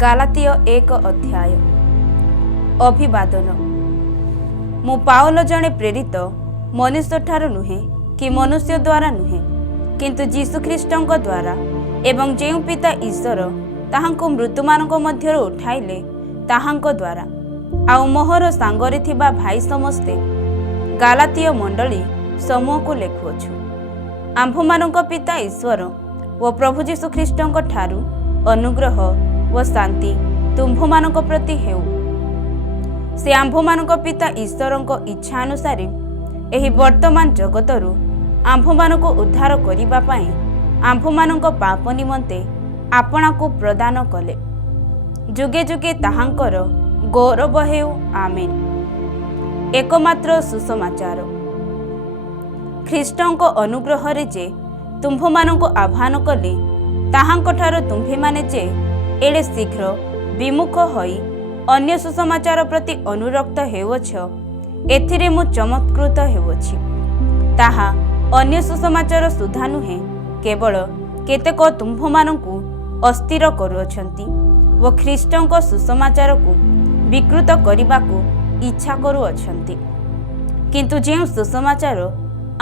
गालातिय 1 अध्याय। अभिवादन। मु पाउल जणे प्रेरित मनुष्य ठारू नुहे कि मनुष्य द्वारा नुहे, किंतु जीशुख्रीष्टଙ୍କ द्वारा, एवं जेउ पिता ईश्वर ताहांको मृत्युमानक मध्यरु उठाइले ताहांक द्वारा। आउ मोहर सांगरे थिबा भाई समस्ते गालातिय मंडली समूह को लेखुअछु। आम्भमानक पिता ईश्वर व प्रभु जीशुख्रीष्टଙ୍କ ठारू अनुग्रह व शांति तुम्भमानक प्रति हेउ। से आम्भमानक पिता ईश्वरଙ୍କ इच्छा अनुसार एही वर्तमान जगतरु आम्भमानक उद्धार करिबा पई आम्भमानक पाप निमंते आपना को प्रदान कले। जुगे जुगे ताहांकर गौरव हेउ। आमेन। एकमात्र सुसमाचार ख्रीष्टଙ୍କ अनुग्रह रे जे तुम्भमानक आह्वान कले, ताहांक ठारो तुम्भे माने जे एड़े शीघ्र विमुख होई अन्य सुसमाचार प्रति अनुरक्त हेउछ, एथिरे मु चमत्कृत हेउछि। ताहा अन्य सुसमाचार सुधा नुहे, केवल केतेक तुम्भमानंकु अस्थिर करुअछंती व ख्रीष्टଙ୍କ सुसमाचार को विकृत करिबाकु इच्छा करुअछंती। किंतु जे सुसमाचार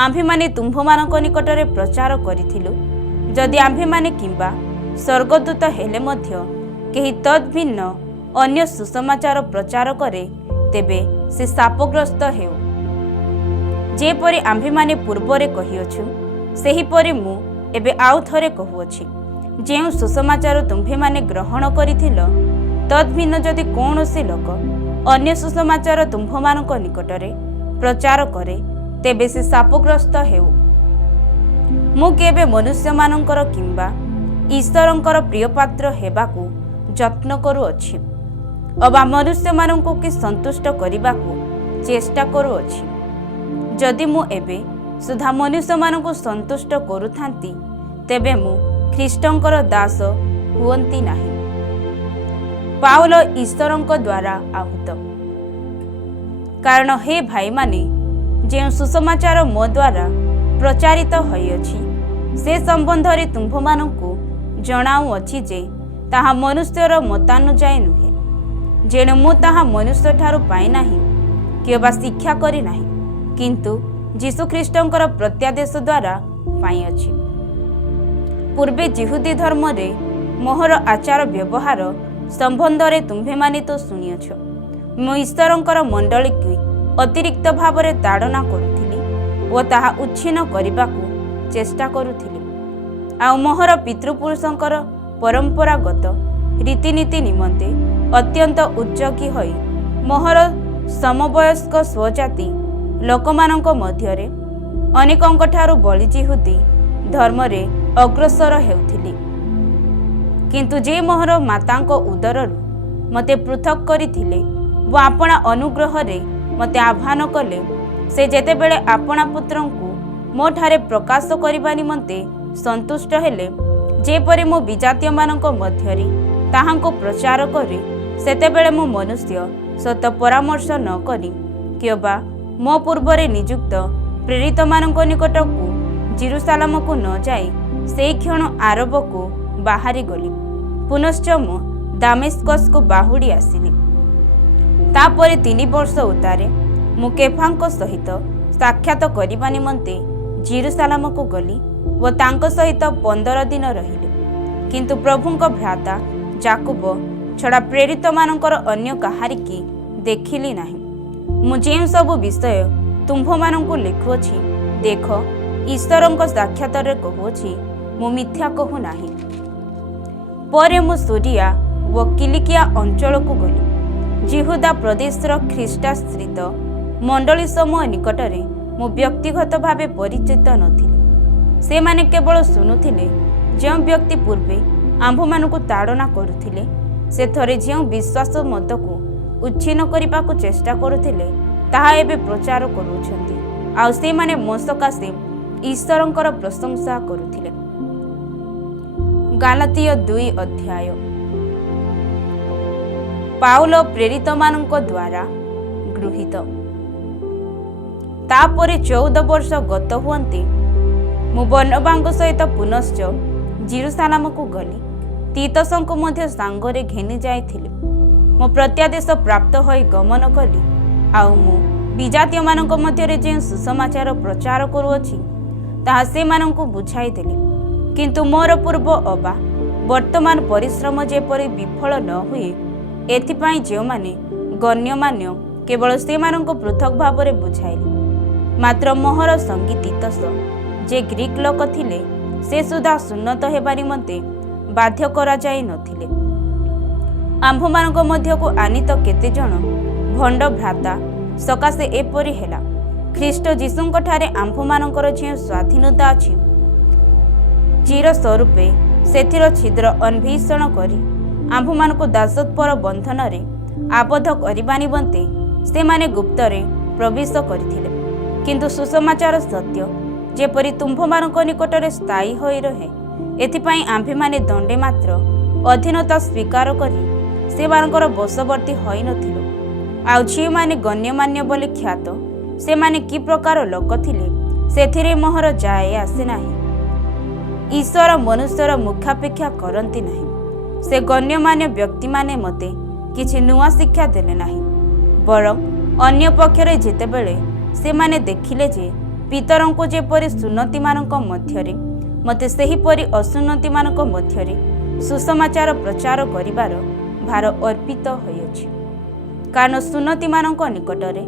आम्भेमाने तुम्भमानंक निकटरे प्रचार करिथिलु, जदि आम्भेमाने किंबा स्वर्गदूत हेले मध्य केही तद्भिन्न अन्य सुसमाचार प्रचार करे, तेबे से शापग्रस्त हेउ। जेपरि आम्भेमाने पूर्वरे कहिअछु, सेहीपरि मु एबे आउ थरे कहुअछि। जेउ सुसमाचार तुम्भेमाने ग्रहण करिथिल, तद्भिन्न जदि कौनसी लोक अन्य सुसमाचार तुम्भमानंक निकटरे प्रचार करे, तेबे से शापग्रस्त हेउ। मु केबे मनुष्य मानंकर किंबा ईश्वरंकर प्रियपात्र हेबाकू जत्न करुअछि, अबा मनुष्य मानंकु कि संतुष्ट करिबाकू चेष्टा करुअछि। जदि मु एबे सुधा मनुष्य मानंकु संतुष्ट करुथांती, तेबे मु ख्रीष्टंकर दास हुअंती नाही। पाउल ईश्वरंक द्वारा आहूत। कारण हे भाई माने, जे सुसमाचार मो द्वारा प्रचारित होइअछि, से संबंध रे तुम्भमानंकु जणाउअछि जे ताहा मनुष्यर मतानुजाई नुहे। जेणु मु ताहा मनुष्य ठारू पाई नाही किबा शिक्षा करी नाही, किंतु जीशुख्रीष्टंकर प्रत्यादेश द्वारा पाइअछि। पूर्वे जिहुदी धर्म रे मोहर आचार व्यवहार संबंध रे तुम्भे माने तो सुनिअछ। मु ईश्वरंकर मंडली की अतिरिक्त भाव रे ताड़ना करुथिली ओ ताहा उच्छिन्न करिबाकू चेष्टा करुथिली। आउ मोहर पितृपुरुषंकर परंपरागत रीतिनीति निमंते अत्यंत उच्चकी होई मोहर समवयस्क स्वजाति लोकमानंक मध्यरे अनेकंक ठारू बळी जिहुदी धर्म रे अग्रसर हेउथिली। किंतु जे मोहर मातांक उदररु मते पृथक करिथिले व आपणा अनुग्रह रे मते आह्वान कले, से जेतेबेले आपणा पुत्रंकु मो ठारे प्रकाश करिबा निमंते संतुष्ट हेले, जेपरि मो विजातीय मानंक मध्यरे ताहांको प्रचार करे, सेतेबेले मो मनुष्य सत परामर्श न करी किबा मो पूर्वरे नियुक्त प्रेरित मानंक निकटकु जेरुसालेम को न जाई सेई क्षण आरब को बाहरी गली। पुनश्च मु दामेस्कस को बाहुड़ी आसिली। तापरे 3 वर्ष उतारे मु केफांक सहित साक्षात करिबा निमंते जेरुसालेम को गली व तांक सहित 15 दिन रहिली। किंतु प्रभुंक भ्राता जाकुब छड़ा प्रेरित मानंकर अन्य कहारी की देखिली नाही। मु जे सब विषय तुम्भ मानंकु लिखुअछि, देख ईश्वरंक साक्षात रे कहुअछि, मु मिथ्या कहु नाही। परे मु सूरिया व किलिकिया अंचल को गली। जिहुदा प्रदेशर ख्रीष्टाश्रित मंडली समूह निकटरे मु व्यक्तिगत भावे परिचित नथिली। से माने केवल सुनुथिले, जे व्यक्ति पूर्वे आम्भमानकु ताड़ना करुथिले, से थरे जे विश्वास मत को उच्छिन्न करिबाकु चेष्टा करुथिले, ताहा एबे प्रचार करुछंती। आउ से माने मो सकाशे ईश्वरंकर प्रशंसा करुथिले। गालातिय 2 अध्याय। पाउल प्रेरित मानंक द्वारा गृहीत। तापरे 14 वर्ष गत हुअंती मु बर्नबाଙ୍କ सहित पुनश्च जेरुसालेम को गली। तीतसଙ୍କୁ ମଧ୍ୟ ସାଙ୍ଗରେ ଘେନି ଯାଇଥିଲି। ମୁଁ ପ୍ରତ୍ୟାଦେଶ ପ୍ରାପ୍ତ ହୋଇ ଗମନ କଲି। ଆଉ ମୁଁ ବିଜାତୀୟମାନଙ୍କ ମଧ୍ୟରେ ଯେଉଁ ସୁସମାଚାର ପ୍ରଚାର କରୁଅଛି ତାହା ସେମାନଙ୍କୁ ବୁଝାଇଦେଲି। କିନ୍ତୁ ମୋର ପୂର୍ବ ଅବା ବର୍ତ୍ତମାନ ପରିଶ୍ରମ ଯେପରି ବିଫଳ ନ ହୁଏ, ଏଥିପାଇଁ ଯେଉଁମାନେ ଗଣ୍ୟମାନ୍ୟ କେବଳ ସେମାନଙ୍କୁ ପୃଥକ ଭାବରେ ବୁଝାଇଲି। ମାତ୍ର ମୋହର ସଙ୍ଗୀ ତିତସ, ଯେ ଗ୍ରୀକ୍ ଲୋକ ଥିଲେ, ସେ ସୁଦ୍ଧା ସୁନ୍ନତ ହେବା ନିମନ୍ତେ ବାଧ୍ୟ କରାଯାଇ ନଥିଲେ। ଆମ୍ଭମାନଙ୍କ ମଧ୍ୟକୁ ଆନିତ କେତେଜଣ ଭଣ୍ଡ ଭ୍ରାତା ସକାଶେ ଏପରି ହେଲା। ଖ୍ରୀଷ୍ଟ ଯୀଶୁଙ୍କଠାରେ ଆମ୍ଭମାନଙ୍କର ଯେଉଁ ସ୍ୱାଧୀନତା ଅଛି, ଚିର ସ୍ୱରୂପେ ସେଥିର ଛିଦ୍ର ଅନ୍ୱେଷଣ କରି ଆମ୍ଭମାନଙ୍କୁ ଦାସତ୍ୱର ବନ୍ଧନରେ ଆବଦ୍ଧ କରିବା ନିମନ୍ତେ ସେମାନେ ଗୁପ୍ତରେ ପ୍ରବେଶ କରିଥିଲେ। କିନ୍ତୁ ସୁସମାଚାର ସତ୍ୟ ଯେପରି ତୁମ୍ଭମାନଙ୍କ ନିକଟରେ ସ୍ଥାୟୀ ହୋଇ ରହେ, ଏଥିପାଇଁ ଆମ୍ଭେମାନେ ଦଣ୍ଡେ ମାତ୍ର ଅଧୀନତା ସ୍ୱୀକାର କରି ସେମାନଙ୍କର ବଶବର୍ତ୍ତୀ ହୋଇନଥିଲୁ। ଆଉ ଯେଉଁମାନେ ଗଣ୍ୟମାନ୍ୟ ବୋଲି ଖ୍ୟାତ, ସେମାନେ କି ପ୍ରକାର ଲୋକ ଥିଲେ, ସେଥିରେ ମୋହର ଯାଏ ଆସେ ନାହିଁ। ଈଶ୍ୱର ମନୁଷ୍ୟର ମୁଖାପେକ୍ଷା କରନ୍ତି ନାହିଁ। ସେ ଗଣ୍ୟମାନ୍ୟ ବ୍ୟକ୍ତିମାନେ ମୋତେ କିଛି ନୂଆ ଶିକ୍ଷା ଦେଲେ ନାହିଁ। ବରଂ ଅନ୍ୟ ପକ୍ଷରେ ଯେତେବେଳେ ସେମାନେ ଦେଖିଲେ ଯେ ପିତରଙ୍କୁ ଯେପରି ସୁନ୍ନତିମାନଙ୍କ ମଧ୍ୟରେ, ମୋତେ ସେହିପରି ଅସୁନ୍ନତିମାନଙ୍କ ମଧ୍ୟରେ ସୁସମାଚାର ପ୍ରଚାର କରିବାର ଭାର ଅର୍ପିତ ହୋଇଅଛି। କାରଣ ସୁନ୍ନତିମାନଙ୍କ ନିକଟରେ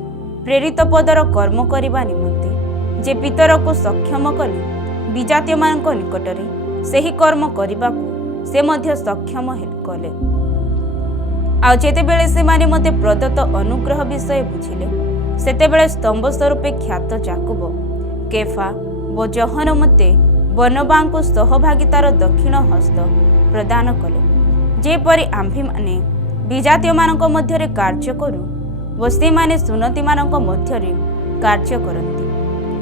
ପ୍ରେରିତ ପଦର କର୍ମ କରିବା ନିମନ୍ତେ ଯେ ପିତରକୁ ସକ୍ଷମ କଲେ, ବିଜାତୀୟମାନଙ୍କ ନିକଟରେ ସେହି କର୍ମ କରିବାକୁ ସେ ମଧ୍ୟ ସକ୍ଷମ କଲେ। ଆଉ ଯେତେବେଳେ ସେମାନେ ମୋତେ ପ୍ରଦତ୍ତ ଅନୁଗ୍ରହ ବିଷୟ ବୁଝିଲେ, ସେତେବେଳେ ସ୍ତମ୍ଭ ସ୍ୱରୂପେ ଖ୍ୟାତ ଯାକୁବ, କେଫା ଓ ଜହନ ମୋତେ ବର୍ଣ୍ଣବାଙ୍କୁ ସହଭାଗିତାର ଦକ୍ଷିଣ ହସ୍ତ ପ୍ରଦାନ କଲେ, ଯେପରି ଆମ୍ଭେମାନେ ବିଜାତୀୟମାନଙ୍କ ମଧ୍ୟରେ କାର୍ଯ୍ୟ କରୁ ଓ ସେମାନେ ସୁନ୍ନତିମାନଙ୍କ ମଧ୍ୟରେ କାର୍ଯ୍ୟ କରନ୍ତି।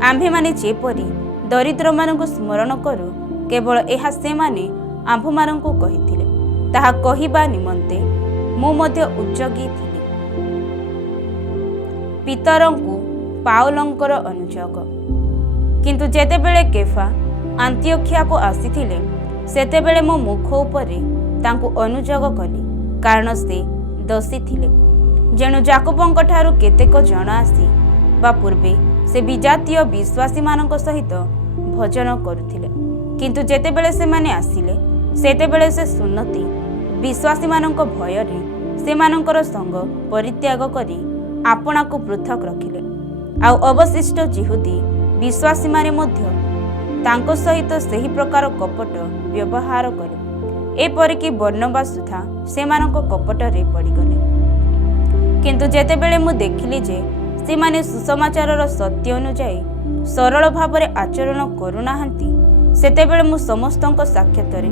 ଆମ୍ଭେମାନେ ଯେପରି ଦରିଦ୍ରମାନଙ୍କୁ ସ୍ମରଣ କରୁ, କେବଳ ଏହା ସେମାନେ ଆମ୍ଭମାନଙ୍କୁ କହିଥିଲେ। ତାହା କହିବା ନିମନ୍ତେ ମୁଁ ମଧ୍ୟ ଉଦ୍ଯୋଗୀ ଥିଲି। ପିତରଙ୍କୁ ପାଉଲଙ୍କର ଅନୁଯୋଗ। କିନ୍ତୁ ଯେତେବେଳେ କେଫା ଆନ୍ତିଓଖିଆକୁ ଆସିଥିଲେ, ସେତେବେଳେ ମୁଁ ମୁଖ ଉପରେ ତାଙ୍କୁ ଅନୁଯୋଗ କଲି, କାରଣ ସେ ଦୋଷୀ ଥିଲେ। ଯେଣୁ ଯାକୁବଙ୍କ ଠାରୁ କେତେକ ଜଣ ଆସି ବା ପୂର୍ବେ ସେ ବିଜାତୀୟ ବିଶ୍ୱାସୀମାନଙ୍କ ସହିତ ଭୋଜନ କରୁଥିଲେ। କିନ୍ତୁ ଯେତେବେଳେ ସେମାନେ ଆସିଲେ, ସେତେବେଳେ ସେ ସୁନ୍ନତି ବିଶ୍ୱାସୀମାନଙ୍କ ଭୟରେ ସେମାନଙ୍କର ସଙ୍ଗ ପରିତ୍ୟାଗ କରି ଆପଣାକୁ ପୃଥକ ରଖିଲେ। ଆଉ ଅବଶିଷ୍ଟ ଯିହୁଦୀ ବିଶ୍ୱାସୀମାନେ ମଧ୍ୟ ତାଙ୍କ ସହିତ ସେହି ପ୍ରକାର କପଟ ବ୍ୟବହାର କଲେ, ଏପରିକି ବର୍ଣ୍ଣବା ସୁଦ୍ଧା ସେମାନଙ୍କ କପଟରେ ପଡ଼ିଗଲେ। କିନ୍ତୁ ଯେତେବେଳେ ମୁଁ ଦେଖିଲି ଯେ ସେମାନେ ସୁସମାଚାରର ସତ୍ୟ ଅନୁଯାୟୀ ସରଳ ଭାବରେ ଆଚରଣ କରୁନାହାନ୍ତି, ସେତେବେଳେ ମୁଁ ସମସ୍ତଙ୍କ ସାକ୍ଷାତରେ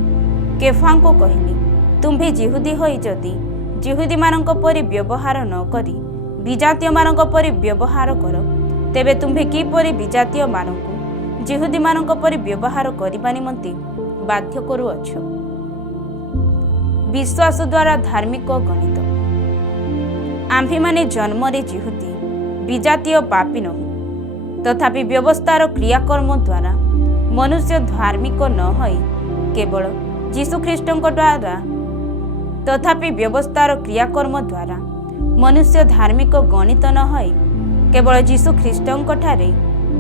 କେଫାଙ୍କୁ କହିଲି, ତୁମ୍ଭେ ଯିହୁଦୀ ହୋଇ ଯଦି ଯିହୁଦୀମାନଙ୍କ ପରି ବ୍ୟବହାର ନ କରି ବିଜାତୀୟମାନଙ୍କ ପରି ବ୍ୟବହାର କର, ତେବେ ତୁମ୍ଭେ କିପରି ବିଜାତୀୟମାନଙ୍କୁ ଯିହୁଦୀମାନଙ୍କ ପରି ବ୍ୟବହାର କରିବା ନିମନ୍ତେ ବାଧ୍ୟ କରୁଅଛ? ବିଶ୍ୱାସ ଦ୍ୱାରା ଧାର୍ମିକ ଗଣିତ। ଆମ୍ଭେମାନେ ଜନ୍ମରେ ଯିହୁଦୀ, ବିଜାତୀୟ ପାପୀ ନୋହୁଁ। ତଥାପି ବ୍ୟବସ୍ଥାର କ୍ରିୟାକର୍ମ ଦ୍ୱାରା ମନୁଷ୍ୟ ଧାର୍ମିକ ନ ହୋଇ କେବଳ ଯୀଶୁଖ୍ରୀଷ୍ଟଙ୍କ ଦ୍ୱାରା, ତଥାପି ବ୍ୟବସ୍ଥାର କ୍ରିୟାକର୍ମ ଦ୍ୱାରା ମନୁଷ୍ୟ ଧାର୍ମିକ ଗଣିତ ନ ହୋଇ କେବଳ ଯୀଶୁଖ୍ରୀଷ୍ଟଙ୍କଠାରେ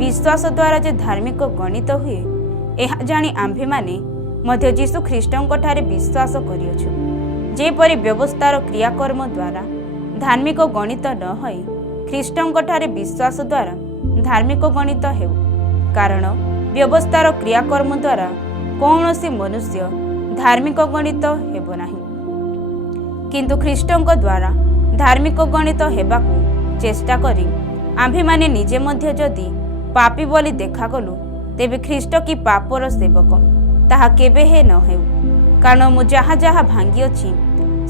ବିଶ୍ୱାସ ଦ୍ୱାରା ଯେ ଧାର୍ମିକ ଗଣିତ ହୁଏ, ଏହା ଜାଣି ଆମ୍ଭେମାନେ ମଧ୍ୟ ଯୀଶୁଖ୍ରୀଷ୍ଟଙ୍କଠାରେ ବିଶ୍ୱାସ କରିଅଛୁ। ଯେପରି ବ୍ୟବସ୍ଥାର କ୍ରିୟାକର୍ମ ଦ୍ୱାରା ଧାର୍ମିକ ଗଣିତ ନ ହୋଇ ଖ୍ରୀଷ୍ଟଙ୍କଠାରେ ବିଶ୍ୱାସ ଦ୍ୱାରା ଧାର୍ମିକ ଗଣିତ ହେଉ। କାରଣ ବ୍ୟବସ୍ଥାର କ୍ରିୟାକର୍ମ ଦ୍ୱାରା କୌଣସି ମନୁଷ୍ୟ ଧାର୍ମିକ ଗଣିତ ହେବ ନାହିଁ। କିନ୍ତୁ ଖ୍ରୀଷ୍ଟଙ୍କ ଦ୍ୱାରା ଧାର୍ମିକ ଗଣିତ ହେବାକୁ ଚେଷ୍ଟା କରି ଆମ୍ଭେମାନେ ନିଜେ ମଧ୍ୟ ଯଦି ପାପୀ ବୋଲି ଦେଖାଗଲୁ, ତେବେ ଖ୍ରୀଷ୍ଟ କି ପାପର ସେବକ, ତାହା କେବେ ହେ ନ ହେଉ। କାରଣ ମୁଁ ଯାହା ଯାହା ଭାଙ୍ଗିଅଛି,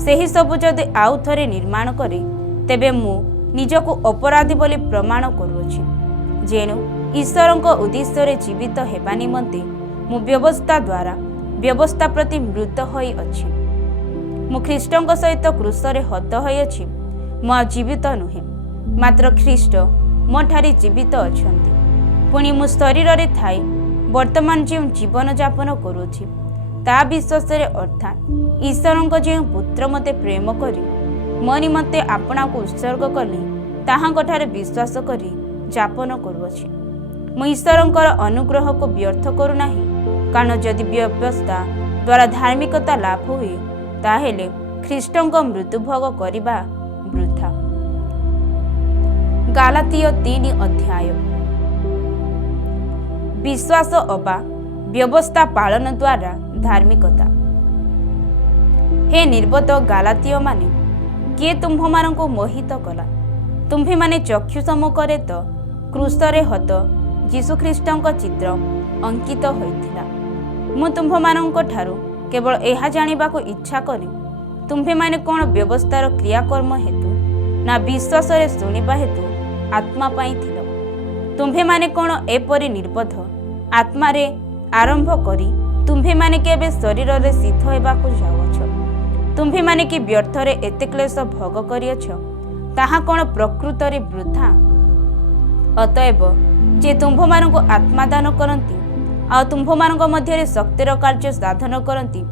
ସେହି ସବୁ ଯଦି ଆଉ ଥରେ ନିର୍ମାଣ କରେ, ତେବେ ମୁଁ ନିଜକୁ ଅପରାଧୀ ବୋଲି ପ୍ରମାଣ କରୁଅଛି। ଯେଣୁ ଈଶ୍ୱରଙ୍କ ଉଦ୍ଦେଶ୍ୟରେ ଜୀବିତ ହେବା ନିମନ୍ତେ ମୁଁ ବ୍ୟବସ୍ଥା ଦ୍ୱାରା ବ୍ୟବସ୍ଥା ପ୍ରତି ମୃତ ହୋଇଅଛି। ମୁଁ ଖ୍ରୀଷ୍ଟଙ୍କ ସହିତ କ୍ରୁଶରେ ହତ ହୋଇଅଛି। ମୁଁ ଆଉ ଜୀବିତ ନୁହେଁ, ମାତ୍ର ଖ୍ରୀଷ୍ଟ ମୋଠାରେ ଜୀବିତ ଅଛନ୍ତି। ପୁଣି ମୁଁ ଶରୀରରେ ଥାଇ ବର୍ତ୍ତମାନ ଯେଉଁ ଜୀବନଯାପନ କରୁଅଛି, ତା ବିଶ୍ୱାସରେ ଅର୍ଥାତ୍ ଈଶ୍ୱରଙ୍କ ଯେଉଁ ପୁତ୍ର ମୋତେ ପ୍ରେମ କରି ମୋ ନିମନ୍ତେ ଆପଣାକୁ ଉତ୍ସର୍ଗ କଲେ ତାହାଙ୍କଠାରେ ବିଶ୍ୱାସ କରି ଯାପନ କରୁଅଛି। ମୁଁ ଈଶ୍ୱରଙ୍କର ଅନୁଗ୍ରହକୁ ବ୍ୟର୍ଥ କରୁନାହିଁ, କାରଣ ଯଦି ବ୍ୟବସ୍ଥା ଦ୍ୱାରା ଧାର୍ମିକତା ଲାଭ ହୁଏ ତାହେଲେ ଖ୍ରୀଷ୍ଟଙ୍କ ମୃତ୍ୟୁଭୋଗ କରିବା ବୃଥା। ଗାଲାତୀୟ 3 ଅଧ୍ୟାୟ। ବିଶ୍ୱାସ ଅବା ବ୍ୟବସ୍ଥା ପାଳନ ଦ୍ୱାରା ଧାର୍ମିକତା। ହେ ନିର୍ବୋଧ ଗାଲାତୀୟମାନେ, କିଏ ତୁମ୍ଭମାନଙ୍କୁ ମୋହିତ କଲା? ତୁମ୍ଭେମାନେ ଚକ୍ଷୁ ସମ୍ମୁଖରେ ତ କ୍ରୁଶରେ ହତ ଯୀଶୁଖ୍ରୀଷ୍ଟଙ୍କ ଚିତ୍ର ଅଙ୍କିତ ହୋଇଥିଲା। ମୁଁ ତୁମ୍ଭମାନଙ୍କ ଠାରୁ କେବଳ ଏହା ଜାଣିବାକୁ ଇଚ୍ଛା କରେ, ତୁମ୍ଭେମାନେ କ'ଣ ବ୍ୟବସ୍ଥାର କ୍ରିୟାକର୍ମ ହେତୁ ନା ବିଶ୍ୱାସରେ ଶୁଣିବା ହେତୁ ଆତ୍ମା ପାଇଁ ଥିଲ? ତୁମ୍ଭେମାନେ କ'ଣ ଏପରି ନିର୍ବୋଧ ଆତ୍ମାରେ ଆରମ୍ଭ କରି ତୁମ୍ଭେମାନେ କେବେ ଶରୀରରେ ସିଦ୍ଧ ହେବାକୁ ଯାଉଅଛ? ତୁମ୍ଭେମାନେ କି ବ୍ୟର୍ଥରେ ଏତେ କ୍ଲେଶ ଭୋଗ କରିଅଛ, ତାହା କ'ଣ ପ୍ରକୃତରେ ବୃଥା? ଅତଏବ ଯେ ତୁମ୍ଭମାନଙ୍କୁ ଆତ୍ମା ଦାନ କରନ୍ତି ଆଉ ତୁମ୍ଭମାନଙ୍କ ମଧ୍ୟରେ ଶକ୍ତିର କାର୍ଯ୍ୟ ସାଧନ କରନ୍ତି,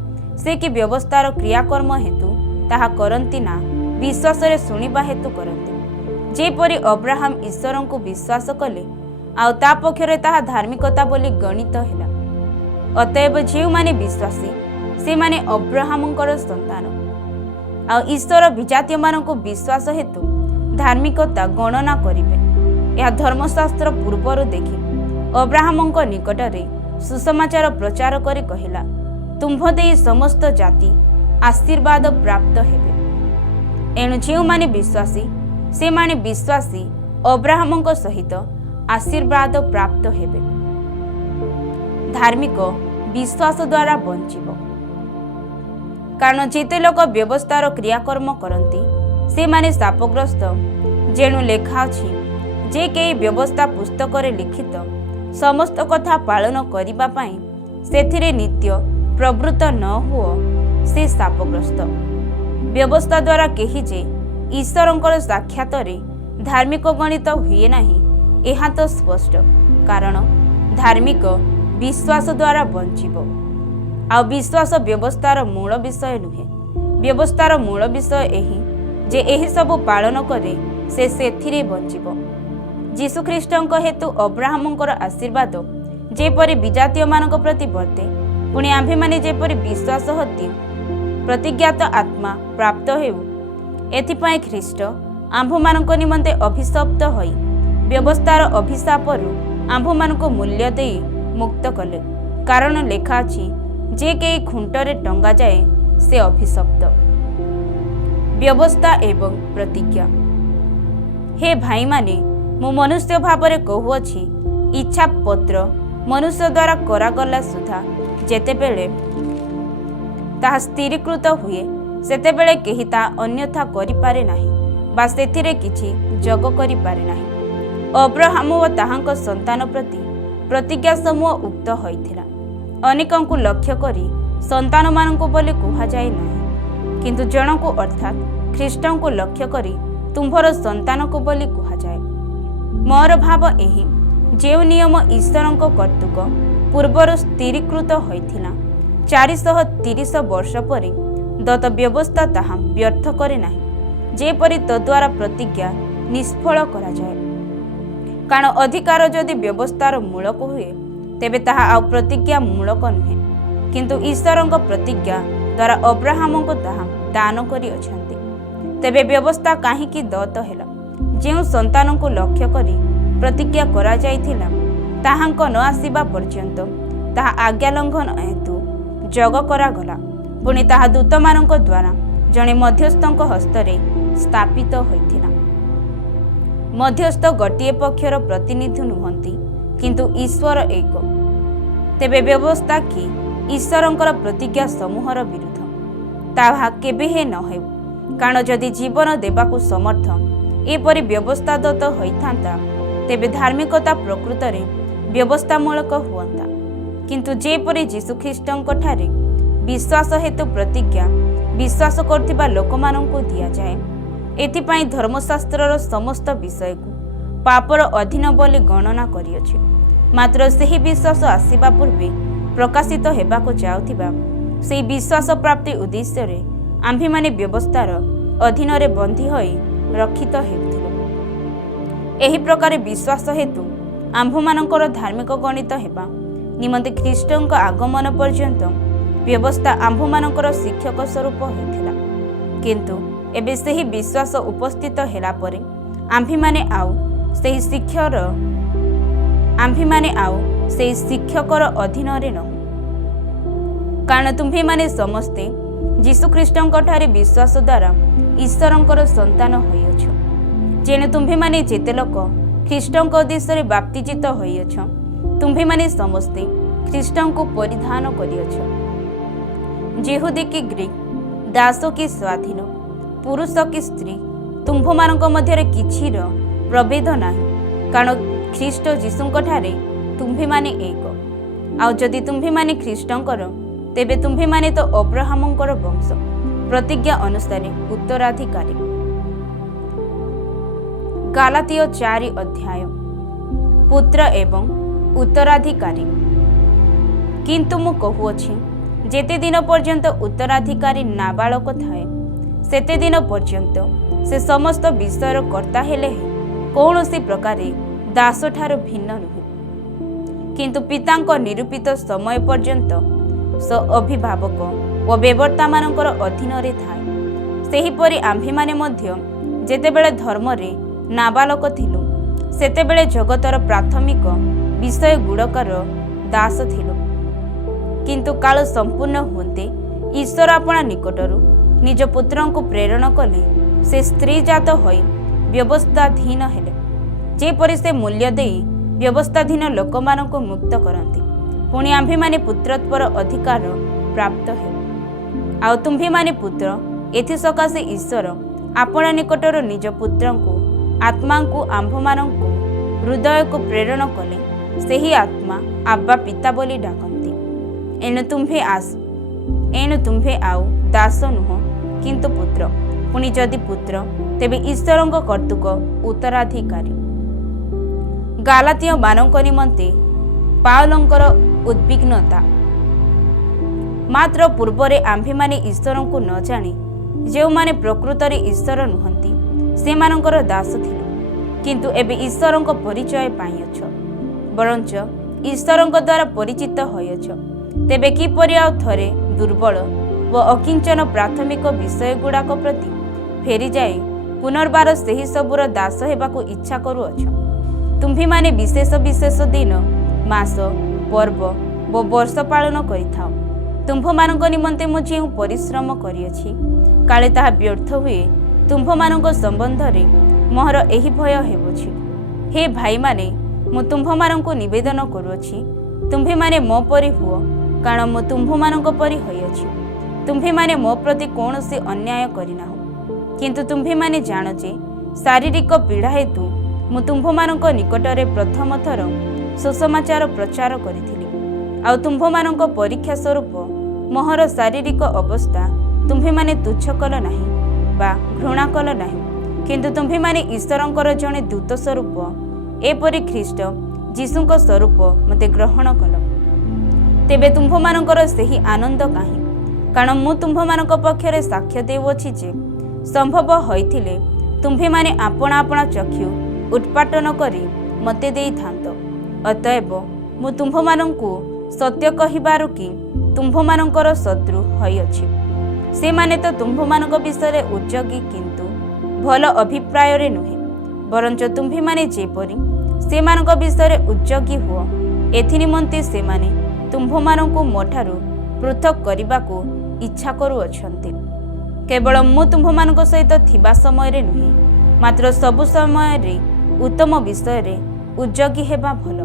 ସେ କି ବ୍ୟବସ୍ଥାର କ୍ରିୟାକର୍ମ ହେତୁ ତାହା କରନ୍ତି ନା ବିଶ୍ୱାସରେ ଶୁଣିବା ହେତୁ କରନ୍ତି? ଯେପରି ଅବ୍ରାହମ ଈଶ୍ୱରଙ୍କୁ ବିଶ୍ୱାସ କଲେ ଆଉ ତା ପକ୍ଷରେ ତାହା ଧାର୍ମିକତା ବୋଲି ଗଣିତ ହେଲା। ଅତଏବ ଯେଉଁମାନେ ବିଶ୍ୱାସୀ ସେମାନେ ଅବ୍ରାହମଙ୍କର ସନ୍ତାନ, ଆଉ ଈଶ୍ୱର ବିଜାତୀୟମାନଙ୍କୁ ବିଶ୍ୱାସ ହେତୁ ଧାର୍ମିକତା ଗଣନା କରିବେ। ଏହା ଧର୍ମଶାସ୍ତ୍ର ପୂର୍ବରୁ ଦେଖି ଅବ୍ରାହମଙ୍କ ନିକଟରେ ସୁସମାଚାର ପ୍ରଚାର କରି କହିଲା, ତୁମ୍ଭ ଦେଇ ସମସ୍ତ ଜାତି ଆଶୀର୍ବାଦ ପ୍ରାପ୍ତ ହେବେ। ଏଣୁ ଯେଉଁମାନେ ବିଶ୍ୱାସୀ ସେମାନେ ବିଶ୍ୱାସୀ ଅବ୍ରାହମଙ୍କ ସହିତ ଆଶୀର୍ବାଦ ପ୍ରାପ୍ତ ହେବେ। ଧାର୍ମିକ ବିଶ୍ୱାସ ଦ୍ୱାରା ବଞ୍ଚିବ। କାରଣ ଯେତେ ଲୋକ ବ୍ୟବସ୍ଥାର କ୍ରିୟାକର୍ମ କରନ୍ତି ସେମାନେ ଶାପଗ୍ରସ୍ତ। ଯେଣୁ ଲେଖା ଅଛି, ଯେ କେହି ବ୍ୟବସ୍ଥା ପୁସ୍ତକରେ ଲିଖିତ ସମସ୍ତ କଥା ପାଳନ କରିବା ପାଇଁ ସେଥିରେ ନିତ୍ୟ ପ୍ରବୃତ୍ତ ନ ହୁଅ, ସେ ଶାପଗ୍ରସ୍ତ। ବ୍ୟବସ୍ଥା ଦ୍ୱାରା କେହି ଯେ ଈଶ୍ୱରଙ୍କର ସାକ୍ଷାତରେ ଧାର୍ମିକ ଗଣିତ ହୁଏ ନାହିଁ, ଏହା ତ ସ୍ପଷ୍ଟ। କାରଣ ଧାର୍ମିକ ବିଶ୍ୱାସ ଦ୍ୱାରା ବଞ୍ଚିବ। ଆଉ ବିଶ୍ୱାସ ବ୍ୟବସ୍ଥାର ମୂଳ ବିଷୟ ନୁହେଁ। ବ୍ୟବସ୍ଥାର ମୂଳ ବିଷୟ ଏହି ଯେ ଏହିସବୁ ପାଳନ କରେ ସେ ସେଥିରେ ବଞ୍ଚିବ। ଯୀଶୁଖ୍ରୀଷ୍ଟଙ୍କ ହେତୁ ଅବ୍ରାହମଙ୍କର ଆଶୀର୍ବାଦ ଯେପରି ବିଜାତୀୟମାନଙ୍କ ପ୍ରତି ବର୍ତ୍ତେ, ପୁଣି ଆମ୍ଭେମାନେ ଯେପରି ବିଶ୍ୱାସ ହତି ପ୍ରତିଜ୍ଞାତ ଆତ୍ମା ପ୍ରାପ୍ତ ହେଉ, ଏଥିପାଇଁ ଖ୍ରୀଷ୍ଟ ଆମ୍ଭମାନଙ୍କ ନିମନ୍ତେ ଅଭିଶପ୍ତ ହୋଇ ବ୍ୟବସ୍ଥାର ଅଭିଶାପରୁ ଆମ୍ଭମାନଙ୍କୁ ମୂଲ୍ୟ ଦେଇ ମୁକ୍ତ କଲେ। କାରଣ ଲେଖା ଅଛି, ଯେ କେହି ଖୁଣ୍ଟରେ ଟଙ୍ଗାଯାଏ ସେ ଅଭିଶପ୍ତ। ବ୍ୟବସ୍ଥା ଏବଂ ପ୍ରତିଜ୍ଞା। ହେ ଭାଇମାନେ, ମୁଁ ମନୁଷ୍ୟ ଭାବରେ କହୁଅଛି, ଇଚ୍ଛା ପତ୍ର ମନୁଷ୍ୟ ଦ୍ୱାରା କରାଗଲା ସୁଦ୍ଧା ଯେତେବେଳେ ତାହା ସ୍ଥିରୀକୃତ ହୁଏ, ସେତେବେଳେ କେହି ତାହା ଅନ୍ୟଥା କରିପାରେ ନାହିଁ ବା ସେଥିରେ କିଛି ଯୋଗ କରିପାରେ ନାହିଁ। ଅବ୍ରାହମ ଓ ତାହାଙ୍କ ସନ୍ତାନ ପ୍ରତି ପ୍ରତିଜ୍ଞା ସମୂହ ଉକ୍ତ ହୋଇଥିଲା। ଅନେକଙ୍କୁ ଲକ୍ଷ୍ୟ କରି ସନ୍ତାନମାନଙ୍କୁ ବୋଲି କୁହାଯାଏ ନାହିଁ, କିନ୍ତୁ ଜଣକୁ ଅର୍ଥାତ୍ ଖ୍ରୀଷ୍ଟଙ୍କୁ ଲକ୍ଷ୍ୟ କରି ତୁମ୍ଭର ସନ୍ତାନକୁ ବୋଲି କୁହାଯାଏ। ମୋର ଭାବ ଏହି, ଯେଉଁ ନିୟମ ଈଶ୍ୱରଙ୍କ କର୍ତ୍ତୃକ ପୂର୍ବରୁ ସ୍ଥିରୀକୃତ ହୋଇଥିଲା, 430 ବର୍ଷ ପରେ ଦତ୍ତ ବ୍ୟବସ୍ଥା ତାହା ବ୍ୟର୍ଥ କରେ ନାହିଁ, ଯେପରି ତଦ୍ୱାରା ପ୍ରତିଜ୍ଞା ନିଷ୍ଫଳ କରାଯାଏ। କାରଣ ଅଧିକାର ଯଦି ବ୍ୟବସ୍ଥାର ମୂଳକ ହୁଏ, ତେବେ ତାହା ଆଉ ପ୍ରତିଜ୍ଞା ମୂଳକ ନୁହେଁ। କିନ୍ତୁ ଈଶ୍ୱରଙ୍କ ପ୍ରତିଜ୍ଞା ଦ୍ୱାରା ଅବ୍ରାହମଙ୍କୁ ତାହା ଦାନ କରିଅଛନ୍ତି। ତେବେ ବ୍ୟବସ୍ଥା କାହିଁକି ଦତ୍ତ ହେଲା? ଯେଉଁ ସନ୍ତାନଙ୍କୁ ଲକ୍ଷ୍ୟ କରି ପ୍ରତିଜ୍ଞା କରାଯାଇଥିଲା, ତାହାଙ୍କ ନ ଆସିବା ପର୍ଯ୍ୟନ୍ତ ତାହା ଆଜ୍ଞା ଲଙ୍ଘନ ହେତୁ ଯୋଗ କରାଗଲା। ପୁଣି ତାହା ଦୂତମାନଙ୍କ ଦ୍ୱାରା ଜଣେ ମଧ୍ୟସ୍ଥଙ୍କ ହସ୍ତରେ ସ୍ଥାପିତ ହୋଇଥିଲା। ମଧ୍ୟସ୍ଥ ଗୋଟିଏ ପକ୍ଷର ପ୍ରତିନିଧି ନୁହନ୍ତି, କିନ୍ତୁ ଈଶ୍ୱର ଏକ। ତେବେ ବ୍ୟବସ୍ଥା କି ଈଶ୍ୱରଙ୍କର ପ୍ରତିଜ୍ଞା ସମୂହର ବିରୁଦ୍ଧ? ତାହା କେବେ ହେ ନ ହେଉ। କାରଣ ଯଦି ଜୀବନ ଦେବାକୁ ସମର୍ଥ ଏପରି ବ୍ୟବସ୍ଥା ଦତ୍ତ ହୋଇଥାନ୍ତା, ତେବେ ଧାର୍ମିକତା ପ୍ରକୃତରେ ବ୍ୟବସ୍ଥାମୂଳକ ହୁଅନ୍ତା। କିନ୍ତୁ ଯେପରି ଯୀଶୁଖ୍ରୀଷ୍ଟଙ୍କଠାରେ ବିଶ୍ୱାସ ହେତୁ ପ୍ରତିଜ୍ଞା ବିଶ୍ୱାସ କରୁଥିବା ଲୋକମାନଙ୍କୁ ଦିଆଯାଏ, ଏଥିପାଇଁ ଧର୍ମଶାସ୍ତ୍ରର ସମସ୍ତ ବିଷୟକୁ ପାପର ଅଧୀନ ବୋଲି ଗଣନା କରିଅଛି। ମାତ୍ର ସେହି ବିଶ୍ୱାସ ଆସିବା ପୂର୍ବେ ପ୍ରକାଶିତ ହେବାକୁ ଯାଉଥିବା से विश्वास प्राप्ति उद्देश्य आम्भेमाने व्यवस्थार अधीन बंधी होई रक्षित हेउथिलु। एही प्रकार विश्वास हेतु आम्भमानଙ୍କର धार्मिक गणित हेबा निमंते ख्रीष्टଙ୍କ आगमन पर्यंत व्यवस्था आम्भमानଙ୍କର शिक्षक स्वरूप होइथिला। किंतु एबे सेही विश्वास उपस्थित हेला परे आम्भेमाने आउ सेही शिक्षकर अधीन रे न, कारण तुम्भेमाने समस्ते जीशुख्रीष्टଙ୍କ ठारे विश्वास द्वारा ईश्वरଙ୍କର संतान होइअछ। जेने तुम्भेमाने जेते लोक ख्रीष्टଙ୍କ उद्देश्य बाप्तिजित होइअछ, तुम्भेमाने समस्ते ख्रीष्टଙ୍କୁ परिधान करिअछ। जेहुदी कि ग्रीक, दास कि स्वाधीन, पुरुष कि स्त्री, तुम्भमानଙ୍କ मध्यरे किछिर प्रभेद नाही, कारण ख्रीष्ट जीशुଙ୍କ ठारे तुम्भेमाने एक। आउ जदि तुम्भेमाने ख्रीष्टଙ୍କର, तेबे तुम्भेमाने तो अब्राहमଙ୍କର वंश, प्रतिज्ञा अनुसारे उत्तराधिकारी। गालातिय 4 अध्याय। पुत्र एवं उत्तराधिकारी। किंतु मु कहुअछि, जेते दिन पर्यंत उत्तराधिकारी नाबालक थाए, सेते दिन पर्यंत से समस्त विषयर कर्ता हेले कौनसी प्रकारे दास ठार भिन्न नुहे, किंतु पितांको निरूपित समय पर्यंत स अभिभावक व बेवर्ता मानकर अधीन रे थाए। सेहीपरि आम्भेमाने मध्य जेतेबेले धर्म रे नाबालक थिलु, सेतेबेले जगतर प्राथमिक विषय गुड़कर दास थिलु। किंतु काल संपूर्ण होते ईश्वर अपना निकटरू निज पुत्र को प्रेरण कले, से स्त्री जात होई व्यवस्थाधीन हेले, जेपरि से मूल्य देई व्यवस्थाधीन लोक मानक मुक्त करती, पुणी आम्भेमाने पुत्रत्वर अधिकार प्राप्त हेउ। आउ तुम्भेमाने पुत्र, एथि सकाशे ईश्वर अपना निकटर निज पुत्र को आत्मा को आम्भमानंकु हृदय को प्रेरण कले, सेही आत्मा आब्बा पिता बोली डाकंती। एनु तुम्भे आउ दास नुह, किंतु पुत्र, पुणी जदि पुत्र तेबे ईश्वरଙ୍କ कर्तुक उत्तराधिकारी। गालातिय मानक निमंते पावलंकर उद्विग्नता। मात्र पूर्वरे आम्भेमाने ईश्वरଙ୍କୁ न जानी जो माने प्रकृत रे ईश्वर नुहंती सेमानଙ୍କର दास थिलु, किंतु एबे ईश्वरଙ୍କ परिचय पाइअछ, बरंच ईश्वरଙ୍କ द्वारा परिचित होइअछ। तेबे किपरि आउ थरे दुर्बल व अकिंचन प्राथमिक विषय गुड़ाक प्रति फेरी जाए पुनर्बार सेही सबुर दास हेबाकू इच्छा करुअछ। तुम्भेमाने विशेष विशेष दिन, मास, पर्व व वर्ष पालन करिथाओ। तुम्भमानଙ୍କ निमंते मु जे परिश्रम करिअछि, काले ताहा व्यर्थ हुए, तुम्भमानଙ୍କ संबंध रे मोहर एही भय हेउछि। हे भाई माने, मु तुम्भमानଙ୍କୁ निवेदन करुअछि, तुम्भेमाने मो परि हुओ, कारण मु तुम्भमानଙ୍କ परि होइअछि। तुम्भेमाने मो प्रति कौनसी अन्याय करिनाहो, किंतु तुम्भेमाने जान जे शारीरिक पीड़ा हेतु मु तुम्भमानଙ୍କ निकटरे प्रथम थर सुसमाचार प्रचार करिथिली। आउ तुम्भमानଙ୍କ परीक्षा स्वरूप मोहर शारीरिक अवस्था तुम्भेमाने तुच्छ कल नाही बा घृणा कल नाही, किंतु तुम्भेमाने ईश्वरଙ୍କର जणे दूत स्वरूप एपरि ख्रीष्ट जीशुଙ୍କ स्वरूप मते ग्रहण कल। तेबे तुम्भमानଙ୍କର सेही आनंद काहे, कारण मु तुम्भमानଙ୍କ पक्षरे साक्ष्य देउछि जे संभव होइथिले तुम्भेमाने आपणा आपणा चक्षु उत्पाटन करी मते देई थांत। अतएव मु तुम्भमानଙ୍କୁ सत्य कहिबारु कि तुम्भमानଙ୍କର शत्रु होइअछि। से माने तो तुम्भमानଙ୍କ विषय उद्योगी, किंतु भल अभिप्राय रे नुहे, बरंच तुम्भेमाने जेपरि सेमानଙ୍କ विषय उद्योगी हुओ, एथि निमंते से माने तुम्भमानଙ୍କୁ मोठारु पृथक करबाकू इच्छा करुअछन्ति। केवल मु तुम्भमानଙ୍କ सहित थिबा समय रे नुहे, मात्र सबु समय रे उत्तम विषय रे उद्योगी हेबा भल।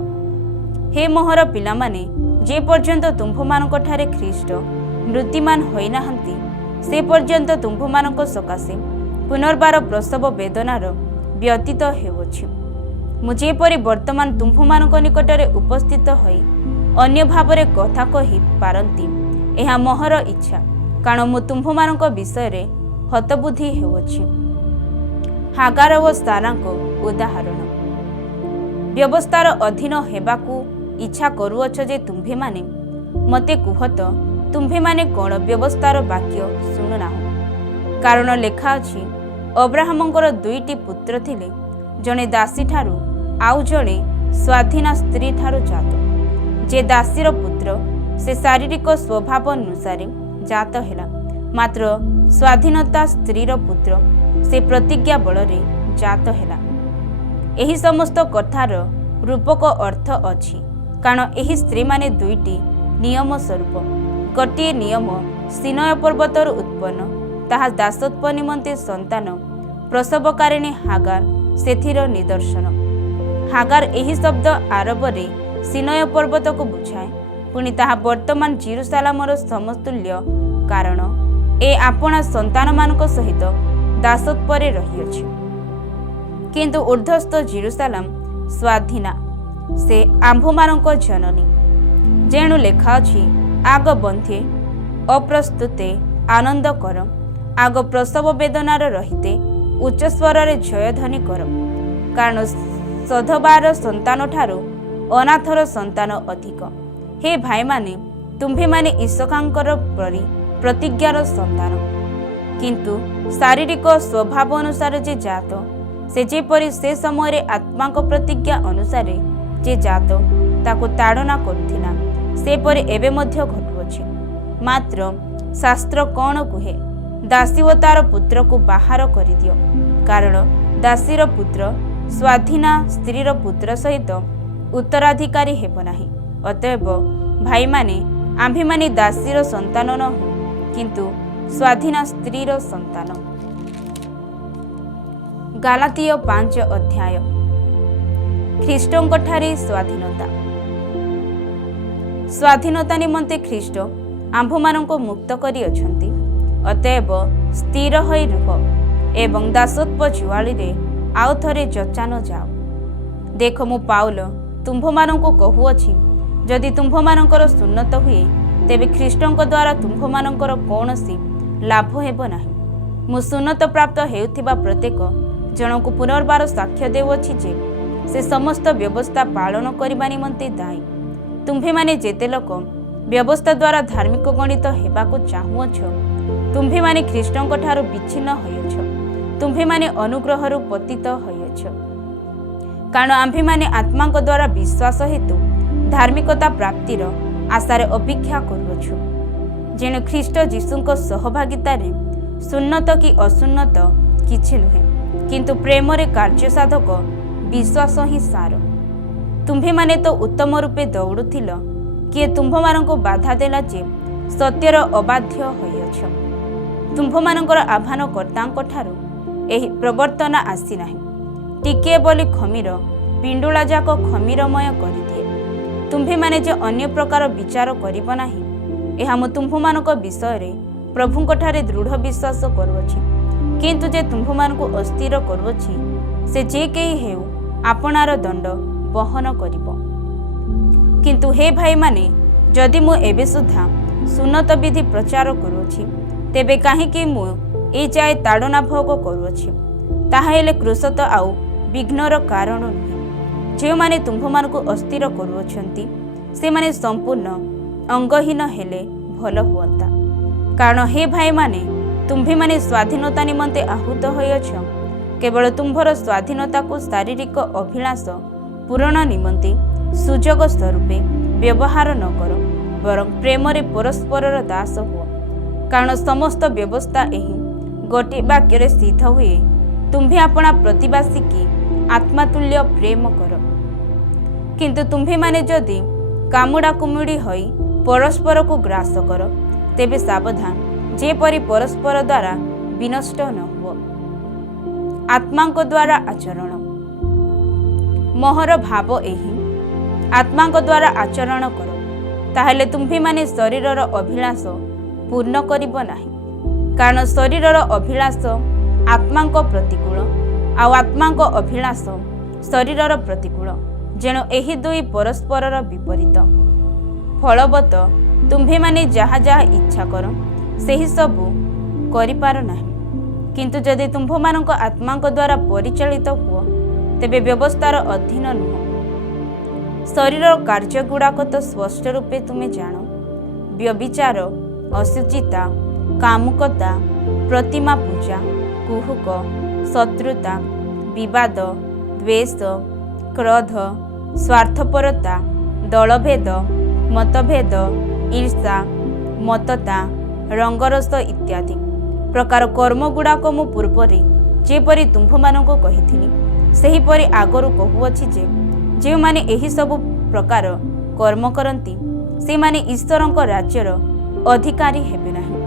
हे मोहर पिलामाने, जे पर्यंत तुम्भमानଙ୍କ ठारे ख्रीष्ट मृत्युमान होई नाहंती, से पर्यंत तुम्भमानଙ୍କ सकाशे पुनर्बार प्रसव वेदनार व्यतीत हेउछि। मु जेपरि वर्तमान तुम्भमानଙ୍କ निकटरे उपस्थित होई अन्य भावरे कथा कहि पारंती, एहा मोहर इच्छा, कारण मु तुम्भमानଙ୍କ विषय रे हतबुद्धि हेउछि। हागार व सारांक उदाहरण। व्यवस्थार अधीन हेबाकू इच्छा करुअछ जे तुम्भेमाने मते कुहत, ତୁମ୍ଭେମାନେ କ'ଣ ବ୍ୟବସ୍ଥାର ବାକ୍ୟ ଶୁଣୁନାହଁ? କାରଣ ଲେଖା ଅଛି, ଅବ୍ରାହମଙ୍କର 2ଟି ପୁତ୍ର ଥିଲେ, ଜଣେ ଦାସୀଠାରୁ ଆଉ ଜଣେ ସ୍ୱାଧୀନା ସ୍ତ୍ରୀଠାରୁ ଜାତ। ଯେ ଦାସୀର ପୁତ୍ର ସେ ଶାରୀରିକ ସ୍ୱଭାବ ଅନୁସାରେ ଜାତ ହେଲା, ମାତ୍ର ସ୍ୱାଧୀନତା ସ୍ତ୍ରୀର ପୁତ୍ର ସେ ପ୍ରତିଜ୍ଞା ବଳରେ ଜାତ ହେଲା। ଏହି ସମସ୍ତ କଥାର ରୂପକ ଅର୍ଥ ଅଛି, କାରଣ ଏହି ସ୍ତ୍ରୀମାନେ 2ଟି ନିୟମ ସ୍ୱରୂପ। ଗୋଟିଏ ନିୟମ ସିନୟ ପର୍ବତରୁ ଉତ୍ପନ୍ନ, ତାହା ଦାସତ୍ୱ ନିମନ୍ତେ ସନ୍ତାନ ପ୍ରସବକାରିଣୀ ହାଗାର ସେଥିର ନିଦର୍ଶନ। ହାଗାର ଏହି ଶବ୍ଦ ଆରବରେ ସିନୟ ପର୍ବତକୁ ବୁଝାଏ, ପୁଣି ତାହା ବର୍ତ୍ତମାନ ଜିରୁସାଲାମର ସମତୁଲ୍ୟ, କାରଣ ଏ ଆପଣା ସନ୍ତାନମାନଙ୍କ ସହିତ ଦାସତ୍ୱରେ ରହିଅଛି। କିନ୍ତୁ ଉର୍ଦ୍ଧ୍ୱସ୍ଥ ଜିରୁସାଲାମ ସ୍ୱାଧୀନା, ସେ ଆମ୍ଭମାନଙ୍କ ଜନନୀ। ଯେଣୁ ଲେଖା ଅଛି, ଆଗ ବନ୍ଧେ ଅପ୍ରସ୍ତୁତେ ଆନନ୍ଦ କର, ଆଗ ପ୍ରସବ ବେଦନାର ରହିତେ ଉଚ୍ଚସ୍ୱରରେ ଜୟଧ୍ୱନି କର, କାରଣ ସଧବାର ସନ୍ତାନଠାରୁ ଅନାଥର ସନ୍ତାନ ଅଧିକ। ହେ ଭାଇମାନେ, ତୁମ୍ଭେମାନେ ଇସକାଙ୍କର ପରି ପ୍ରତିଜ୍ଞାର ସନ୍ତାନ। କିନ୍ତୁ ଶାରୀରିକ ସ୍ୱଭାବ ଅନୁସାରେ ଯେ ଜାତ, ସେ ଯେପରି ସେ ସମୟରେ ଆତ୍ମାଙ୍କ ପ୍ରତିଜ୍ଞା ଅନୁସାରେ ଯେ ଜାତ ତାକୁ ତାଡ଼ନା କରୁଥିଲା, ସେପରି ଏବେ ମଧ୍ୟ ଘଟୁଅଛି। ମାତ୍ର ଶାସ୍ତ୍ର କ'ଣ କୁହେ? ଦାସୀ ଓ ତାର ପୁତ୍ରକୁ ବାହାର କରିଦିଅ, କାରଣ ଦାସୀର ପୁତ୍ର ସ୍ୱାଧୀନା ସ୍ତ୍ରୀର ପୁତ୍ର ସହିତ ଉତ୍ତରାଧିକାରୀ ହେବ ନାହିଁ। ଅତଏବ ଭାଇମାନେ, ଆମ୍ଭେମାନେ ଦାସୀର ସନ୍ତାନ ନୋହୁ, କିନ୍ତୁ ସ୍ୱାଧୀନା ସ୍ତ୍ରୀର ସନ୍ତାନ। ଗାଲାତୀୟ 5 ଅଧ୍ୟାୟ। ଖ୍ରୀଷ୍ଟଙ୍କଠାରେ ସ୍ୱାଧୀନତା। ସ୍ୱାଧୀନତା ନିମନ୍ତେ ଖ୍ରୀଷ୍ଟ ଆମ୍ଭମାନଙ୍କୁ ମୁକ୍ତ କରିଅଛନ୍ତି। ଅତଏବ ସ୍ଥିର ହୋଇ ରୁହ ଏବଂ ଦାସତ୍ୱ ଜୁଆଳିରେ ଆଉ ଥରେ ଯଚାନ ଯାଅ। ଦେଖ, ମୁଁ ପାଉଲ ତୁମ୍ଭମାନଙ୍କୁ କହୁଅଛି, ଯଦି ତୁମ୍ଭମାନଙ୍କର ସୁନ୍ନତ ହୁଏ, ତେବେ ଖ୍ରୀଷ୍ଟଙ୍କ ଦ୍ୱାରା ତୁମ୍ଭମାନଙ୍କର କୌଣସି ଲାଭ ହେବ ନାହିଁ। ମୁଁ ସୁନ୍ନତ ପ୍ରାପ୍ତ ହେଉଥିବା ପ୍ରତ୍ୟେକ ଜଣଙ୍କୁ ପୁନର୍ବାର ସାକ୍ଷ୍ୟ ଦେଉଅଛି ଯେ ସେ ସମସ୍ତ ବ୍ୟବସ୍ଥା ପାଳନ କରିବା ନିମନ୍ତେ ଦାୟୀ। ତୁମ୍ଭେମାନେ ଯେତେ ଲୋକ ବ୍ୟବସ୍ଥା ଦ୍ୱାରା ଧାର୍ମିକ ଗଣିତ ହେବାକୁ ଚାହୁଁଅଛ, ତୁମ୍ଭେମାନେ ଖ୍ରୀଷ୍ଟଙ୍କ ଠାରୁ ବିଚ୍ଛିନ୍ନ ହୋଇଅଛ। ତୁମ୍ଭେମାନେ ଅନୁଗ୍ରହରୁ ପତିତ ହୋଇଅଛ, କାରଣ ଆମ୍ଭେମାନେ ଆତ୍ମାଙ୍କ ଦ୍ୱାରା ବିଶ୍ୱାସ ହେତୁ ଧାର୍ମିକତା ପ୍ରାପ୍ତିର ଆଶାରେ ଅପେକ୍ଷା କରୁଅଛୁ। ଯେଣୁ ଖ୍ରୀଷ୍ଟ ଯୀଶୁଙ୍କ ସହଭାଗିତାରେ ସୁନ୍ନତ କି ଅସୁନ୍ନତ କିଛି ନୁହେଁ, କିନ୍ତୁ ପ୍ରେମରେ କାର୍ଯ୍ୟସାଧକ ବିଶ୍ୱାସ ହିଁ ସାର। ତୁମ୍ଭେମାନେ ତ ଉତ୍ତମ ରୂପେ ଦୌଡ଼ୁଥିଲ, କିଏ ତୁମ୍ଭମାନଙ୍କୁ ବାଧା ଦେଲା ଯେ ସତ୍ୟର ଅବାଧ୍ୟ ହୋଇଅଛ? ତୁମ୍ଭମାନଙ୍କର ଆହ୍ୱାନକର୍ତ୍ତାଙ୍କଠାରୁ ଏହି ପ୍ରବର୍ତ୍ତନ ଆସିନାହିଁ। ଟିକିଏ ବୋଲି ଖମିର ପିଣ୍ଡୁଳାଯାକ ଖମିରମୟ କରିଦିଏ। ତୁମ୍ଭେମାନେ ଯେ ଅନ୍ୟ ପ୍ରକାର ବିଚାର କରିବ ନାହିଁ, ଏହା ମୁଁ ତୁମ୍ଭମାନଙ୍କ ବିଷୟରେ ପ୍ରଭୁଙ୍କଠାରେ ଦୃଢ଼ ବିଶ୍ୱାସ କରୁଅଛି। କିନ୍ତୁ ଯେ ତୁମ୍ଭମାନଙ୍କୁ ଅସ୍ଥିର କରୁଅଛି, ସେ ଯେ କେହି ହେଉ ଆପଣାର ଦଣ୍ଡ ବହନ କରିବ। କିନ୍ତୁ ହେ ଭାଇମାନେ, ଯଦି ମୁଁ ଏବେ ସୁଦ୍ଧା ସୁନ୍ନତ ବିଧି ପ୍ରଚାର କରୁଅଛି, ତେବେ କାହିଁକି ମୁଁ ଏ ଯାଏ ତାଡ଼ନା ଭୋଗ କରୁଅଛି? ତାହା ହେଲେ କୃଷ ତ ଆଉ ବିଘ୍ନର କାରଣ ନୁହେଁ। ଯେଉଁମାନେ ତୁମ୍ଭମାନଙ୍କୁ ଅସ୍ଥିର କରୁଅଛନ୍ତି, ସେମାନେ ସମ୍ପୂର୍ଣ୍ଣ ଅଙ୍ଗହୀନ ହେଲେ ଭଲ ହୁଅନ୍ତା। କାରଣ ହେ ଭାଇମାନେ, ତୁମ୍ଭେମାନେ ସ୍ୱାଧୀନତା ନିମନ୍ତେ ଆହୁତ ହୋଇଅଛ, କେବଳ ତୁମ୍ଭର ସ୍ୱାଧୀନତାକୁ ଶାରୀରିକ ଅଭିଳାଷ ପୂରଣ ନିମନ୍ତେ ସୁଯୋଗ ସ୍ୱରୂପେ ବ୍ୟବହାର ନ କର, ବରଂ ପ୍ରେମରେ ପରସ୍ପରର ଦାସ ହୁଅ। କାରଣ ସମସ୍ତ ବ୍ୟବସ୍ଥା ଏହି ଗୋଟିଏ ବାକ୍ୟରେ ସିଦ୍ଧ ହୁଏ, ତୁମ୍ଭେ ଆପଣା ପ୍ରତିବାସୀ କି ଆତ୍ମାତୁଲ୍ୟ ପ୍ରେମ କର। କିନ୍ତୁ ତୁମ୍ଭେମାନେ ଯଦି କାମୁଡ଼ା କୁମୁଡ଼ି ହୋଇ ପରସ୍ପରକୁ ଗ୍ରାସ କର, ତେବେ ସାବଧାନ, ଯେପରି ପରସ୍ପର ଦ୍ୱାରା ବିନଷ୍ଟ ନ ହୁଅ। ଆତ୍ମାଙ୍କ ଦ୍ୱାରା ଆଚରଣ। ମୋହର ଭାବ ଏହି, ଆତ୍ମାଙ୍କ ଦ୍ୱାରା ଆଚରଣ କର, ତାହେଲେ ତୁମ୍ଭେମାନେ ଶରୀରର ଅଭିଳାଷ ପୂର୍ଣ୍ଣ କରିବ ନାହିଁ। କାରଣ ଶରୀରର ଅଭିଳାଷ ଆତ୍ମାଙ୍କ ପ୍ରତିକୂଳ, ଆଉ ଆତ୍ମାଙ୍କ ଅଭିଳାଷ ଶରୀରର ପ୍ରତିକୂଳ। ଯେଣୁ ଏହି ଦୁଇ ପରସ୍ପରର ବିପରୀତ। ଫଳବତ ତୁମ୍ଭେମାନେ ଯାହା ଯାହା ଇଚ୍ଛା କର, ସେହି ସବୁ କରିପାର ନାହିଁ। କିନ୍ତୁ ଯଦି ତୁମ୍ଭମାନଙ୍କ ଆତ୍ମାଙ୍କ ଦ୍ୱାରା ପରିଚାଳିତ ହୁଅ, ତେବେ ବ୍ୟବସ୍ଥାର ଅଧୀନ ନୁହଁ। ଶରୀରର କାର୍ଯ୍ୟଗୁଡ଼ାକ ତ ସ୍ପଷ୍ଟ ରୂପେ ତୁମେ ଜାଣ। ବ୍ୟଭିଚାର, ଅଶୁଚିତା, କାମୁକତା, ପ୍ରତିମା ପୂଜା, କୁହୁକ, ଶତ୍ରୁତା, ବିବାଦ, ଦ୍ୱେଷ, କ୍ରୋଧ, ସ୍ୱାର୍ଥପରତା, ଦଳଭେଦ, ମତଭେଦ, ଈର୍ଷା, ମତତା, ରଙ୍ଗରସ ଇତ୍ୟାଦି ପ୍ରକାର କର୍ମଗୁଡ଼ାକ ମୁଁ ପୂର୍ବରେ ଯେପରି ତୁମ୍ଭମାନଙ୍କୁ କହିଥିଲି, ସେହିପରି ଆଗରୁ କହୁଅଛି ଯେ ଯେଉଁମାନେ ଏହିସବୁ ପ୍ରକାର କର୍ମ କରନ୍ତି ସେମାନେ ଈଶ୍ୱରଙ୍କ ରାଜ୍ୟର ଅଧିକାରୀ ହେବେ ନାହିଁ।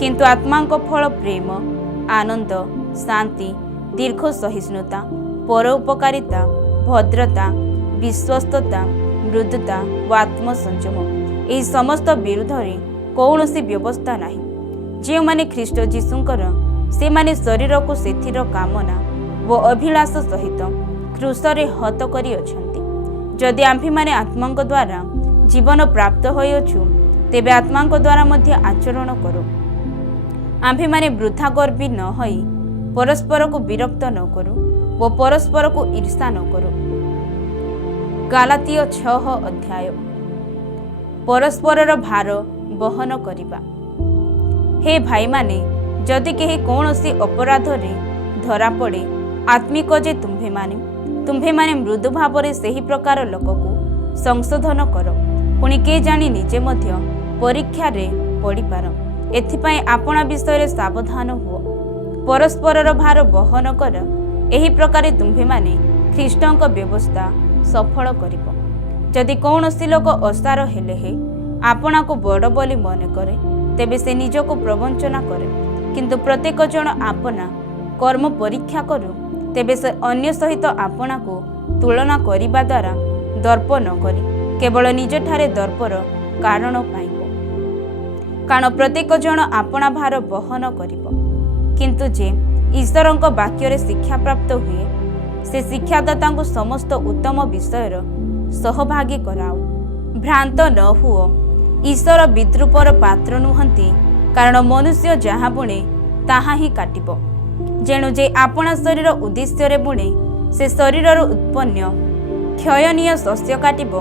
କିନ୍ତୁ ଆତ୍ମାଙ୍କ ଫଳ ପ୍ରେମ, ଆନନ୍ଦ, ଶାନ୍ତି, ଦୀର୍ଘ ସହିଷ୍ଣୁତା, ପରୋପକାରିତା, ଭଦ୍ରତା, ବିଶ୍ୱସ୍ତତା, ମୃଦୁତା ଓ ଆତ୍ମସଂଯମ। ଏହି ସମସ୍ତ ବିରୁଦ୍ଧରେ କୌଣସି ବ୍ୟବସ୍ଥା ନାହିଁ। ଯେଉଁମାନେ ଖ୍ରୀଷ୍ଟ ଯୀଶୁଙ୍କର, ସେମାନେ ଶରୀରକୁ ସେଥିର କାମନା ଓ ଅଭିଳାଷ ସହିତ କ୍ରୁଶରେ ହତ କରିଅଛନ୍ତି। ଯଦି ଆମ୍ଭେମାନେ ଆତ୍ମାଙ୍କ ଦ୍ୱାରା ଜୀବନ ପ୍ରାପ୍ତ ହୋଇଅଛୁ, ତେବେ ଆତ୍ମାଙ୍କ ଦ୍ୱାରା ମଧ୍ୟ ଆଚରଣ କରୁ। ଆମ୍ଭେମାନେ ବୃଥା ଗର୍ବୀ ନ ହୋଇ ପରସ୍ପରକୁ ବିରକ୍ତ ନ କରୁ ଓ ପରସ୍ପରକୁ ଈର୍ଷା ନ କରୁ। ଗାଲାତୀୟ 6 ଅଧ୍ୟାୟ। ପରସ୍ପରର ଭାର ବହନ କରିବା। ହେ ଭାଇମାନେ, ଯଦି କେହି କୌଣସି ଅପରାଧରେ ଧରାପଡ଼େ, ଆତ୍ମିକ ଯେ ତୁମ୍ଭେମାନେ ମୃଦୁ ଭାବରେ ସେହି ପ୍ରକାର ଲୋକକୁ ସଂଶୋଧନ କର। ପୁଣି କେ ଜାଣି ନିଜେ ମଧ୍ୟ ପରୀକ୍ଷାରେ ପଡ଼ିପାର। ଏଥିପାଇଁ ଆପଣା ବିଷୟରେ ସାବଧାନ ହୁଅ, ପରସ୍ପରର ଭାର ବହନ କର। ଏହି ପ୍ରକାରେ ତୁମ୍ଭେମାନେ ଖ୍ରୀଷ୍ଟଙ୍କ ବ୍ୟବସ୍ଥା ସଫଳ କରିବ। ଯଦି କୌଣସି ଲୋକ ଅସାର ହେଲେ ଆପଣାକୁ ବଡ଼ ବୋଲି ମନେ କରେ, ତେବେ ସେ ନିଜକୁ ପ୍ରବଞ୍ଚନା କରେ। କିନ୍ତୁ ପ୍ରତ୍ୟେକ ଜଣ ଆପଣା କର୍ମ ପରୀକ୍ଷା କରୁ, ତେବେ ସେ ଅନ୍ୟ ସହିତ ଆପଣାକୁ ତୁଳନା କରିବା ଦ୍ୱାରା ଦର୍ପ ନ କରି କେବଳ ନିଜଠାରେ ଦର୍ପର କାରଣ ପାଇବ। କାରଣ ପ୍ରତ୍ୟେକ ଜଣ ଆପଣା ଭାର ବହନ କରିବ। କିନ୍ତୁ ଯେ ଈଶ୍ୱରଙ୍କ ବାକ୍ୟରେ ଶିକ୍ଷାପ୍ରାପ୍ତ ହୁଏ, ସେ ଶିକ୍ଷାଦାତାଙ୍କୁ ସମସ୍ତ ଉତ୍ତମ ବିଷୟର ସହଭାଗୀ କରାଉ। ଭ୍ରାନ୍ତ ନ ହୁଅ, ଈଶ୍ୱର ବିଦ୍ରୂପର ପାତ୍ର ନୁହନ୍ତି, କାରଣ ମନୁଷ୍ୟ ଯାହା ବୁଣେ ତାହା ହିଁ କାଟିବ। ଯେଣୁ ଯେ ଆପଣା ଶରୀର ଉଦ୍ଦେଶ୍ୟରେ ବୁଣେ, ସେ ଶରୀରରୁ ଉତ୍ପନ୍ନ କ୍ଷୟନୀୟ ଶସ୍ୟ କାଟିବ।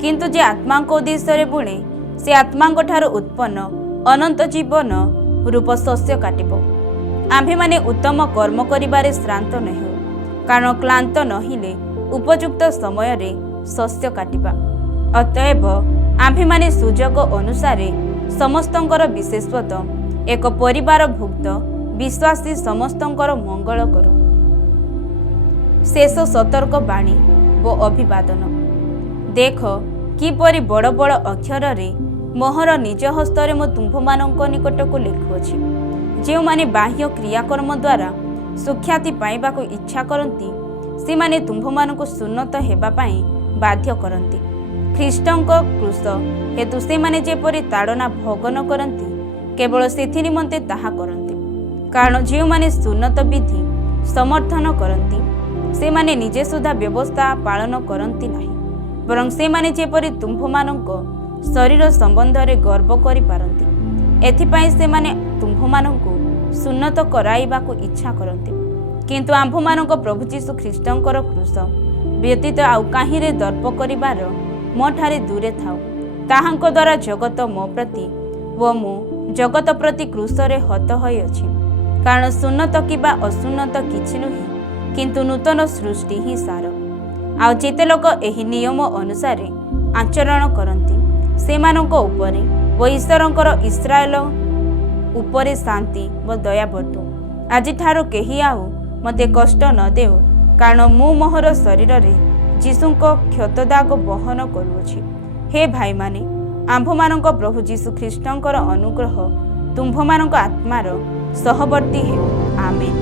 କିନ୍ତୁ ଯେ ଆତ୍ମାଙ୍କ ଉଦ୍ଦେଶ୍ୟରେ ବୁଣେ, ସେ ଆତ୍ମାଙ୍କ ଠାରୁ ଉତ୍ପନ୍ନ ଅନନ୍ତ ଜୀବନ ରୂପ ଶସ୍ୟ କାଟିବ। ଆମ୍ଭେମାନେ ଉତ୍ତମ କର୍ମ କରିବାରେ ଶ୍ରାନ୍ତ ନ ହେଉ, କାରଣ କ୍ଳାନ୍ତ ନହେଲେ ଉପଯୁକ୍ତ ସମୟରେ ଶସ୍ୟ କାଟିବା। ଅତଏବ ଆମ୍ଭେମାନେ ସୁଯୋଗ ଅନୁସାରେ ସମସ୍ତଙ୍କର ବିଶେଷତଃ ଏକ ପରିବାରଭୁକ୍ତ ବିଶ୍ୱାସୀ ସମସ୍ତଙ୍କର ମଙ୍ଗଳ କରୁ। ଶେଷ ସତର୍କ ବାଣୀ ଓ ଅଭିବାଦନ। ଦେଖ, କିପରି ବଡ଼ ବଡ଼ ଅକ୍ଷରରେ ମୋହର ନିଜ ହସ୍ତରେ ମୁଁ ତୁମ୍ଭମାନଙ୍କ ନିକଟକୁ ଲେଖୁଅଛି। ଯେଉଁମାନେ ବାହ୍ୟ କ୍ରିୟାକର୍ମ ଦ୍ୱାରା ସୁଖ୍ୟାତି ପାଇବାକୁ ଇଚ୍ଛା କରନ୍ତି, ସେମାନେ ତୁମ୍ଭମାନଙ୍କୁ ସୁନ୍ନତ ହେବା ପାଇଁ ବାଧ୍ୟ କରନ୍ତି। ଖ୍ରୀଷ୍ଟଙ୍କ କ୍ରୁଶ ହେତୁ ସେମାନେ ଯେପରି ତାଡ଼ନା ଭୋଗ ନ କରନ୍ତି, କେବଳ ସେଥି ନିମନ୍ତେ ତାହା କରନ୍ତି। କାରଣ ଯେଉଁମାନେ ସୁନ୍ନତ ବିଧି ସମର୍ଥନ କରନ୍ତି, ସେମାନେ ନିଜେ ସୁଦ୍ଧା ବ୍ୟବସ୍ଥା ପାଳନ କରନ୍ତି ନାହିଁ, ବରଂ ସେମାନେ ଯେପରି ତୁମ୍ଭମାନଙ୍କ ଶରୀର ସମ୍ବନ୍ଧରେ ଗର୍ବ କରିପାରନ୍ତି, ଏଥିପାଇଁ ସେମାନେ ତୁମ୍ଭମାନଙ୍କୁ ସୁନ୍ନତ କରାଇବାକୁ ଇଚ୍ଛା କରନ୍ତି। କିନ୍ତୁ ଆମ୍ଭମାନଙ୍କ ପ୍ରଭୁ ଯୀଶୁ ଖ୍ରୀଷ୍ଟଙ୍କର କ୍ରୁଶ ବ୍ୟତୀତ ଆଉ କାହିଁରେ ଦର୍ପ କରିବାର ମୋ ଠାରେ ଦୂରେ ଥାଉ। ତାହାଙ୍କ ଦ୍ୱାରା ଜଗତ ମୋ ପ୍ରତି ଓ ମୁଁ ଜଗତ ପ୍ରତି କ୍ରୁଶରେ ହତ ହୋଇଅଛି। କାରଣ ସୁନ୍ନତ କିମ୍ବା ଅସୁନ୍ନତ କିଛି ନୁହେଁ, କିନ୍ତୁ ନୂତନ ସୃଷ୍ଟି ହିଁ ସାର। ଆଉ ଯେତେ ଲୋକ ଏହି ନିୟମ ଅନୁସାରେ ଆଚରଣ କରନ୍ତି, ସେମାନଙ୍କ ଉପରେ ଓ ଈଶ୍ୱରଙ୍କର ଇସ୍ରାଏଲ ଉପରେ ଶାନ୍ତି ଓ ଦୟା ବର୍ତ୍ତୁ। ଆଜିଠାରୁ କେହି ଆଉ ମୋତେ କଷ୍ଟ ନ ଦେଉ, କାରଣ ମୁଁ ମୋହର ଶରୀରରେ ଯୀଶୁଙ୍କ କ୍ଷତଦାଗ ବହନ କରୁଅଛି। ହେ ଭାଇମାନେ, ଆମ୍ଭମାନଙ୍କ ପ୍ରଭୁ ଯୀଶୁ ଖ୍ରୀଷ୍ଟଙ୍କର ଅନୁଗ୍ରହ ତୁମ୍ଭମାନଙ୍କ ଆତ୍ମାର ସହବର୍ତ୍ତୀ ହେଉ। ଆମେନ୍।